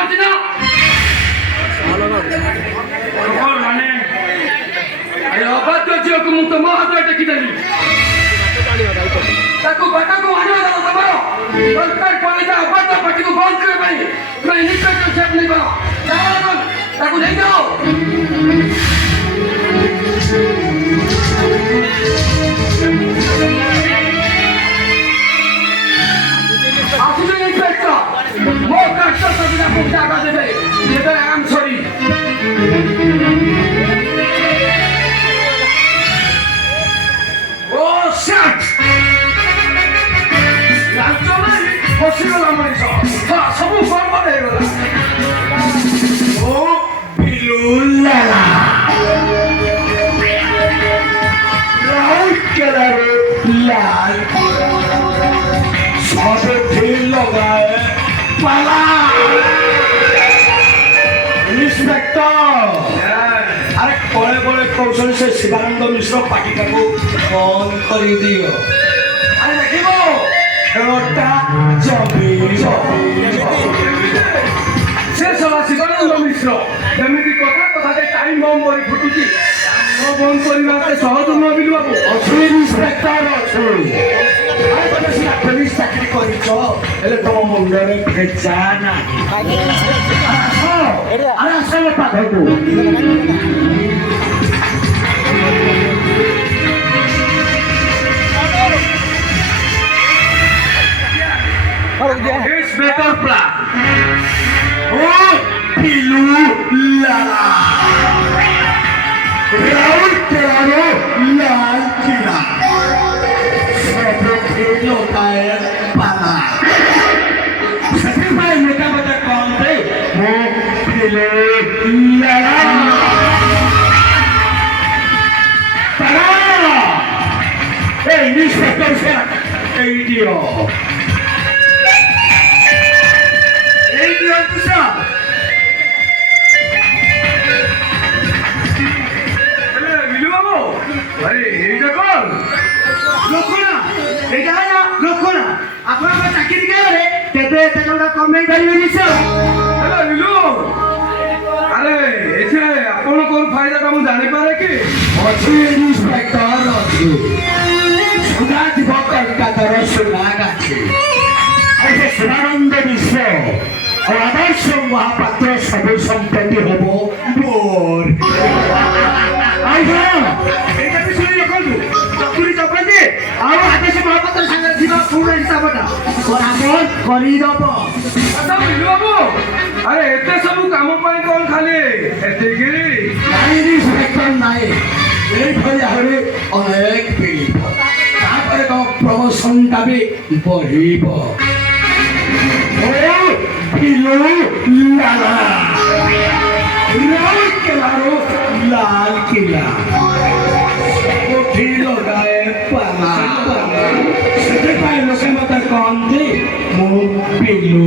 କରିଛି ନା ମାନେ ଅବାଧ୍ୟ ଝିଅକୁ ମୁଁ ତମ ହାତରେ ଟେକିଦେଲି ତାକୁ ବାଟକୁ ଆଣିବା ତମର ଦରକାର ପଡ଼ିଲେ ତା ଅବାଧ୍ୟ ପାଟିକୁ ବନ୍ଦ କରିବା ପାଇଁ ତୁମେ ଇନିସିଏଟିଭ ଷ୍ଟେପ୍ ନେଇପାର ତାକୁ ନେଇଯାଅ আসলে ইন্সপেক্টর মো কাজটা সবটা করতে আগা দেবে এটা আম সরি ও শিট রাজলে বসিগলা মনিষ সবু বরবাদ হয়ে গলা ও বিলুলালা লাল কালার লাল সবে ঢিল লগায় পালা ইন্সপেক্টর আরে কলে কলে কৌশল সে শিবানন্দ মিশ্র পাটিটাকে বন্ধ করে দিও আরে দেখিব খেলটা জমি সে সলা শিবানন্দ মিশ্র যেমিতি কথা কথাতে টাইম বম্ব করে ফুটুছি বন্ধ করিবাতে সহজ নয় বিলু বাবু অছুই ইন্সপেক্টর অছুই পুলিশ চাকরি করিছ ହେଲେ ତମ ମୁଣ୍ଡରେ ଭେଜା ନାହିଁ ଆରେ ଆସ ପାଖକୁ It's better plan. Oh, Pilu Lala. Raul Kerano Lal Kila. होता है पाला सचिव नेता बता कौन थे वो पिले लड़ा पाला ए इंस्पेक्टर से एडियो कुसा अरे मिलू बाबू अरे एटा कौन लोकना एटा लोकना आपन चाकरी करे तेबे एते टका कमाई परिबेनी से अरे मिलू अरे एथे आपन कोन फायदा का मु जानि पारे कि अछि इंस्पेक्टर अछि सुना जीव कलकत्तार सुना गाछि ऐसे शिवानंद मिश्र और आदर्श महापात्र सब संपत्ति हबो बोर आइहा एटा भी सुनि रखलु चकुरी चपराजे आउ आदेश महापात्र संग जीवा पूर्ण हिसाबटा बराबर करी दब अच्छा मिलु बाबू अरे एते सब काम पाई कोन खाली एते गिरी नाई इंस्पेक्टर नाई এই ফলে হরে অনেক বেড়িব তারপরে তো প্রমোশনটা বি বঢ়িব ও পিলু লালা লাল কেলারো লাল কিলা কোঠি লগায় পালা সেটা পাই লোকে মত কম দে মো পিলু